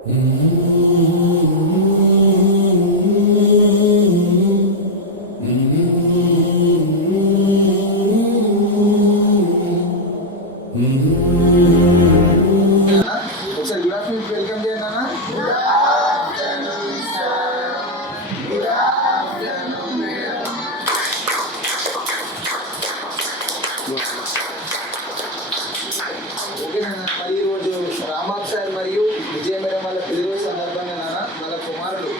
ఒకసారి good afternoon welcome చేయండి అన్న. ఓకేనా. మరి ఈరోజు రామాక్ సార్ మరియు విజయ మేడం వాళ్ళ పెళ్లి రోజు సందర్భంగా నాన్న వాళ్ళ కుమారుడు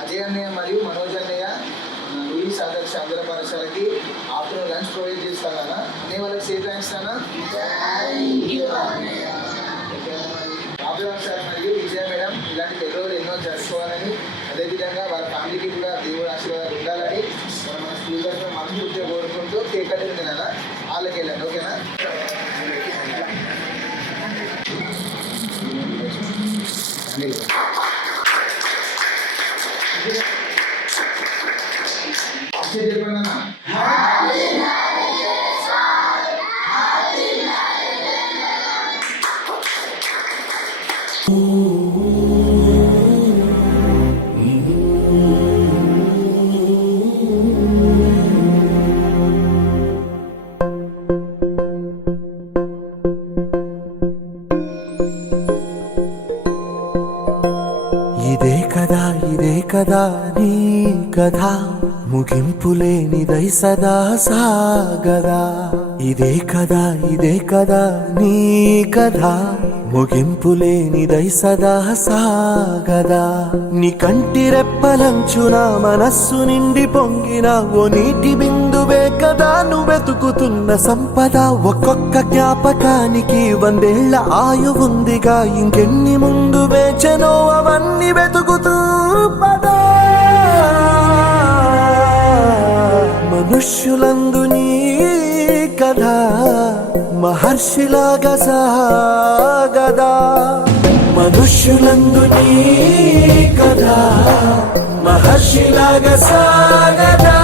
అజయ్ అన్నయ్య మరియు మనోజ్ అన్నయ్య లూయిస్ ఆదర్శ ఆంధ్ర పాఠశాలకి ఆఫ్టర్నూన్ లంచ్ ప్రొవైడ్ చేస్తానన్నా. నేను వాళ్ళకి సేవ్ థ్యాంక్స్ అన్నా. రాఘవన్ సార్ మరియు విజయ మేడం ఇలాంటి పెళ్లి రోజులు ఎన్నో జరుపుకోవాలని, అదేవిధంగా వాళ్ళ ఫ్యామిలీకి కూడా దేవుడు ఆశీర్వాదాలు ఉండాలని మన స్కూల్ తరఫున మనస్ఫూర్తిగా కోరుకుంటూ కేక్ కట్టింది కదా వాళ్ళకి వెళ్ళండి. ఓకేనా. చెప్పండి అన్న. ఇదే కదా నీ కథ, ముగింపులేనిదై సదా సాగదా. ఇదే కదా నీ కథ, ముగింపులేనిదై సదా సాగదా. నీ కంటి రెప్పలంచున మనస్సు నిండి పొంగిన ఓ నీటి బిందువే కదా నువ్వెతుకుతున్న సంపద. ఒక్కొక్క జ్ఞాపకానికి 100 ఏళ్ల ఆయువుందిగా, ఇంకెన్ని ముందు వేచనో అవన్నీ వెతుకుతూ పదా. మనుష్యులందు నీ కథ మహర్షిలాగా సాగదా. మనుష్యులందు నీ కథ మహర్షిలాగా సాగదా.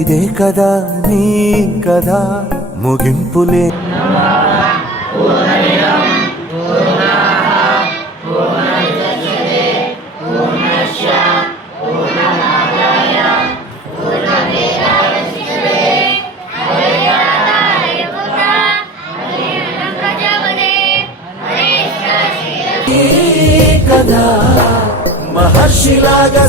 ఇదే కదా నీ కథ, ముగింపులే కథ మహర్షిలాగా